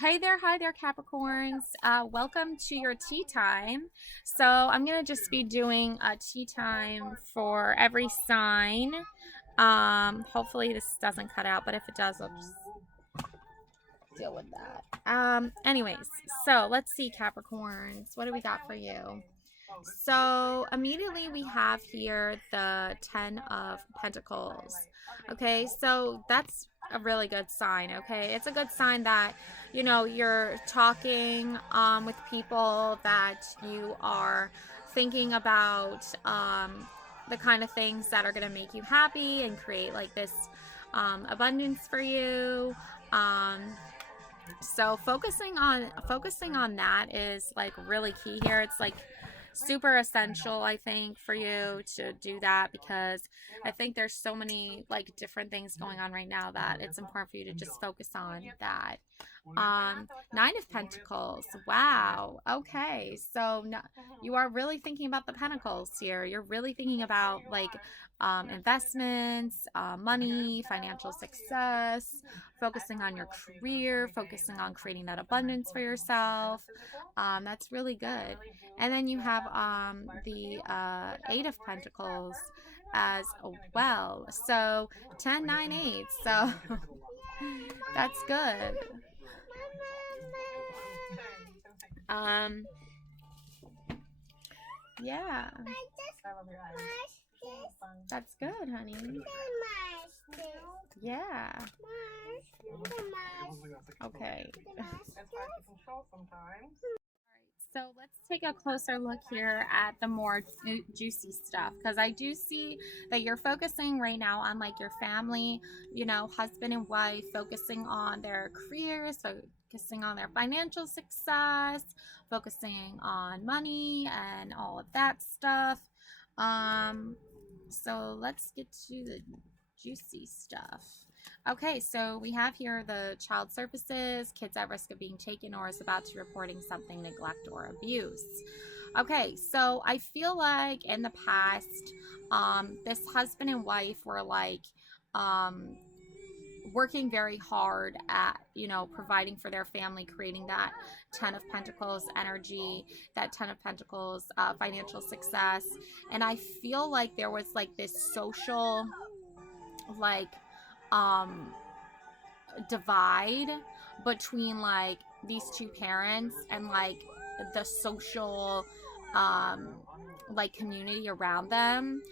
Hi there, Capricorns. Welcome to your tea time. So I'm gonna just be doing a tea time for every sign. Hopefully this doesn't cut out, but if it does, I'll just deal with that. Anyways, so let's see, Capricorns. What do we got for you? So immediately we have here the Ten of Pentacles. Okay, so that's a really good sign. Okay, it's a good sign that you're talking with people, that you are thinking about the kind of things that are going to make you happy and create like this abundance for you. Um, so focusing on that is like really key here. It's like super essential, I think, for you to do that, because I think there's so many like different things going on right now that it's important for you to just focus on that. Nine of Pentacles. Wow. Okay. So no, you are really thinking about the Pentacles here. You're really thinking about like investments, money, financial success, focusing on your career, focusing on creating that abundance for yourself. That's really good. And then you have the Eight of Pentacles as well. So 10, 9, 8. So that's good. Um, yeah, that's good, honey. Yeah. Okay. So let's take a closer look here at the more juicy stuff, because I do see that you're focusing right now on like your family, husband and wife, focusing on their careers, focusing on their financial success, focusing on money and all of that stuff. Um, so let's get to the juicy stuff. Okay, so we have here the child services, kids at risk of being taken or is about to reporting something, neglect or abuse. Okay, so I feel like in the past, this husband and wife were like, um, working very hard at providing for their family, creating that Ten of Pentacles energy, that Ten of Pentacles financial success. And I feel like there was like this social like um divide between like these two parents and like the social um like community around them.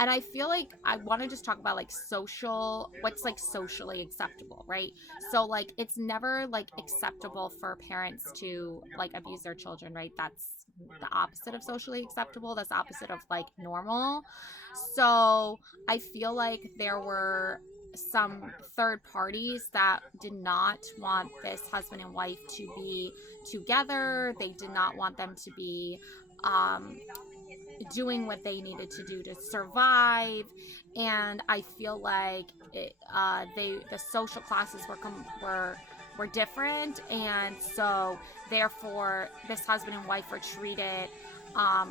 And I feel like I want to just talk about like what's like socially acceptable, right? So like it's never like acceptable for parents to like abuse their children, right? That's the opposite of socially acceptable. That's the opposite of like normal. So I feel like there were some third parties that did not want this husband and wife to be together. They did not want them to be um, doing what they needed to do to survive. And I feel like the social classes were different, and so therefore this husband and wife were treated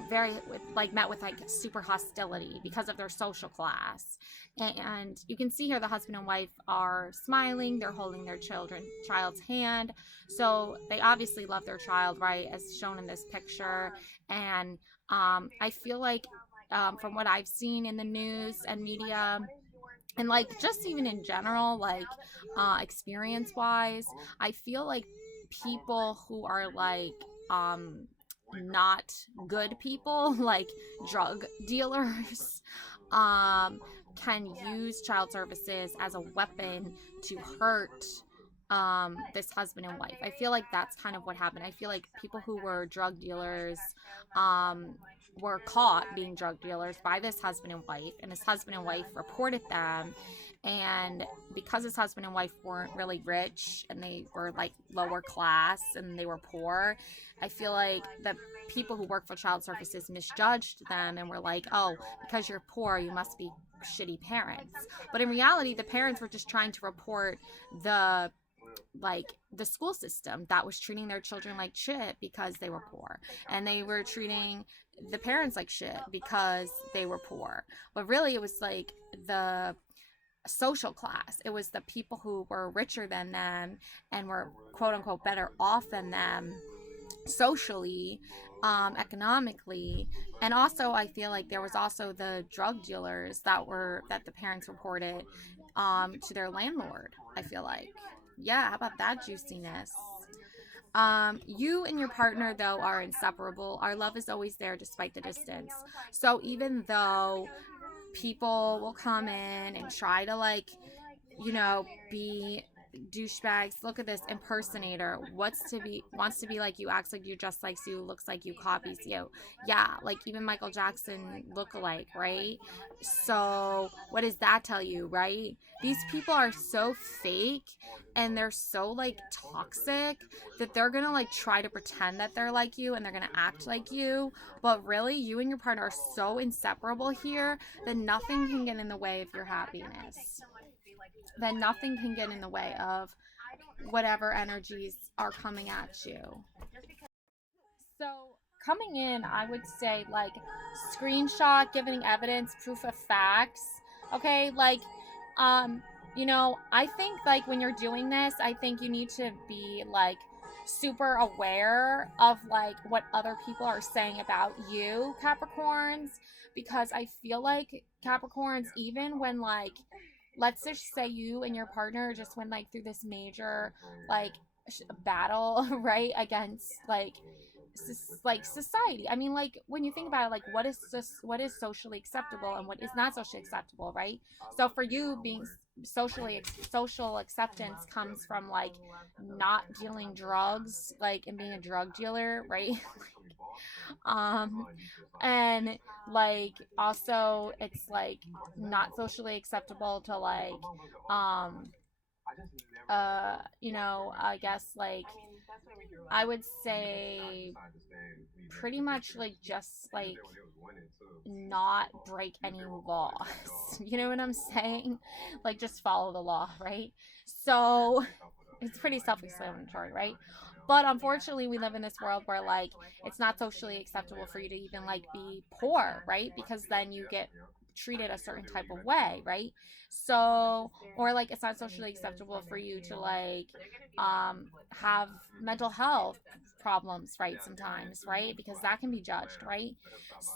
very like met with like super hostility because of their social class. And you can see here the husband and wife are smiling, they're holding their child's hand, so they obviously love their child, right, as shown in this picture. And I feel like from what I've seen in the news and media, and like just even in general, like experience wise, I feel like people who are like not good people, like drug dealers, um can use child services as a weapon to hurt this husband and wife. I feel like that's kind of what happened. I feel like people who were drug dealers um were caught being drug dealers by this husband and wife, and this husband and wife reported them. And because his husband and wife weren't really rich and they were like lower class and they were poor, I feel like the people who work for child services misjudged them and were like, oh, because you're poor you must be shitty parents. But in reality, the parents were just trying to report the the school system that was treating their children like shit because they were poor, and they were treating the parents like shit because they were poor. But really it was like the social class. It was the people who were richer than them and were quote unquote better off than them socially, economically. And also I feel like there was also the drug dealers that the parents reported to their landlord, I feel like. Yeah, how about that juiciness? You and your partner, though, are inseparable. Our love is always there despite the distance. So even though people will come in and try to, like, be douchebags. Look at this impersonator. Wants to be like you, acts like you, just likes you, looks like you, copies you. Yeah, like even Michael Jackson look alike, right? So what does that tell you, right? These people are so fake and they're so like toxic that they're gonna like try to pretend that they're like you and they're gonna act like you, but really you and your partner are so inseparable here that nothing can get in the way of your happiness, that nothing can get in the way of whatever energies are coming at you. So, coming in, I would say like screenshot, giving evidence, proof of facts. Okay, like, um, I think like when you're doing this, I think you need to be like super aware of like what other people are saying about you, Capricorns, because I feel like Capricorns, even when like, let's just say you and your partner just went like through this major like battle, right, against like society. I mean, like when you think about it, like what is socially acceptable and what is not socially acceptable, right? So for you, being social acceptance comes from like not dealing drugs, like, and being a drug dealer, right? um and like also it's like not socially acceptable to like um I guess like I would say pretty much like just like not break any laws. You know what I'm saying? Like just follow the law, right? So it's pretty self-explanatory, right? But unfortunately, we live in this world where like it's not socially acceptable for you to even like be poor, right? Because then you get treated a certain type of way, right? So, or like it's not socially acceptable for you to like have mental health problems, right? Sometimes, right? Because that can be judged, right?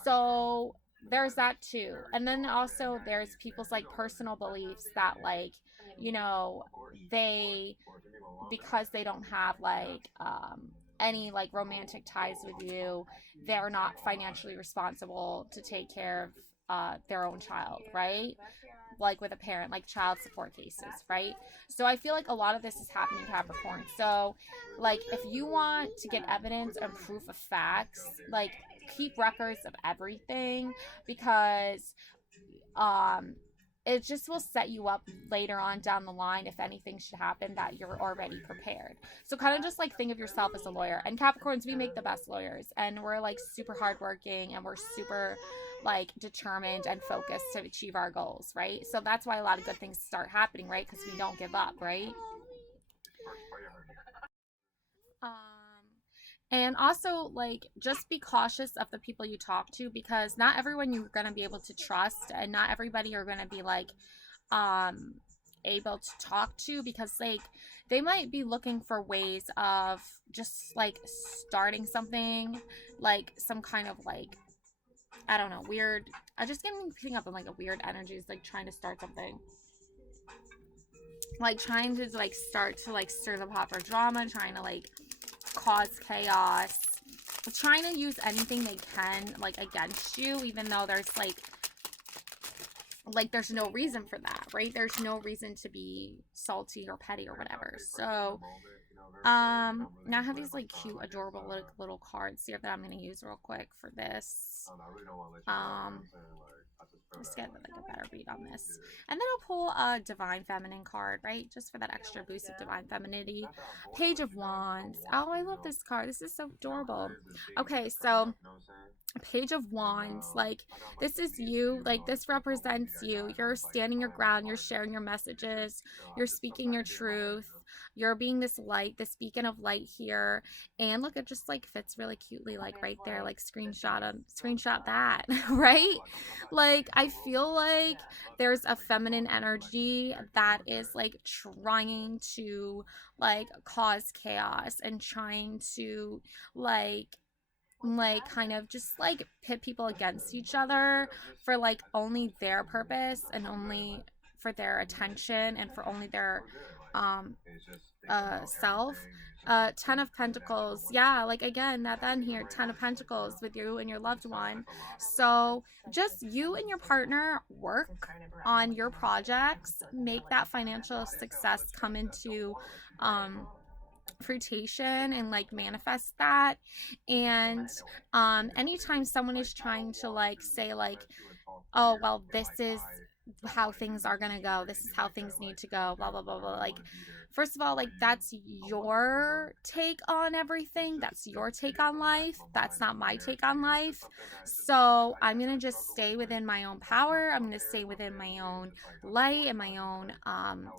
So there's that too. And then also there's people's like personal beliefs that like, you know, they, because they don't have like any like romantic ties with you, they're not financially responsible to take care of their own child, right? Like with a parent, like child support cases, right? So I feel like a lot of this is happening, Capricorn. So like if you want to get evidence and proof of facts, like keep records of everything, because um it just will set you up later on down the line if anything should happen that you're already prepared. So kind of just like think of yourself as a lawyer. And Capricorns, we make the best lawyers, and we're like super hardworking and we're super like determined and focused to achieve our goals, right? So that's why a lot of good things start happening, right? Because we don't give up, right? Um, and also, like, just be cautious of the people you talk to, because not everyone you're going to be able to trust, and not everybody you're going to be, like, um, able to talk to, because, like, they might be looking for ways of just, like, starting something, like, some kind of, like, I don't know, weird. I just getting picking up on, like, a weird energy is, like, trying to start something. Like, trying to, like, start to, like, stir the pot for drama, trying to, like, cause chaos, trying to use anything they can like against you, even though there's like there's no reason for that, right? There's no reason to be salty or petty or whatever. So now I have these like cute adorable little cards here that I'm going to use real quick for this. Let's get like a better read on this. And then I'll pull a Divine Feminine card, right? Just for that extra boost of Divine Femininity. Page of Wands. Oh, I love this card. This is so adorable. Okay, so Page of Wands, like this is you, like this represents you. You're standing your ground, you're sharing your messages, you're speaking your truth. you're being this light, this beacon of light here. And look, it just like fits really cutely, like right there, like screenshot that, right? Like I feel like there's a feminine energy that is like trying to like cause chaos and trying to like kind of just like pit people against each other for like only their purpose and only for their attention and for only their um self. 10 of Pentacles, yeah, like again that then here 10 of Pentacles with you and your loved one. So just you and your partner work on your projects, make that financial success come into fruition and like manifest that. And anytime someone is trying to like say like, oh well, this is how things are gonna go, this is how things need to go, blah blah blah blah, like first of all, like that's your take on everything, that's your take on life, that's not my take on life. So I'm gonna just stay within my own power, I'm gonna stay within my own light and my own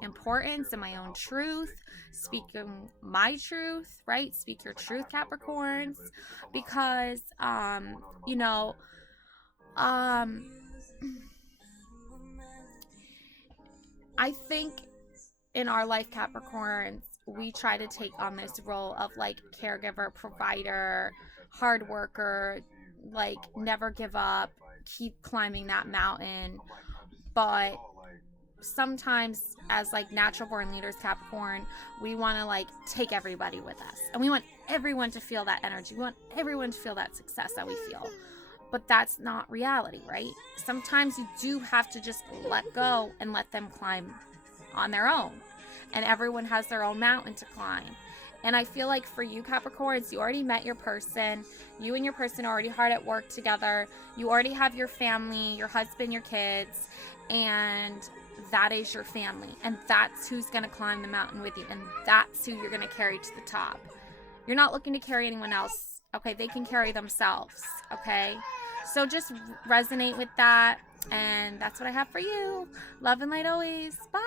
importance and my own truth, speaking my truth, right? Speak your truth, Capricorns, because you know um I think in our life, Capricorns, we try to take on this role of like caregiver, provider, hard worker, like never give up, keep climbing that mountain. But sometimes as like natural born leaders, Capricorn, we want to like take everybody with us, and we want everyone to feel that energy, we want everyone to feel that success that we feel. But that's not reality, right? Sometimes you do have to just let go and let them climb on their own, and everyone has their own mountain to climb. And I feel like for you, Capricorns, you already met your person, you and your person are already hard at work together, you already have your family, your husband, your kids, and that is your family, and that's who's going to climb the mountain with you, and that's who you're going to carry to the top. You're not looking to carry anyone else, okay? They can carry themselves, okay? So just resonate with that, and that's what I have for you. Love and light always. Bye.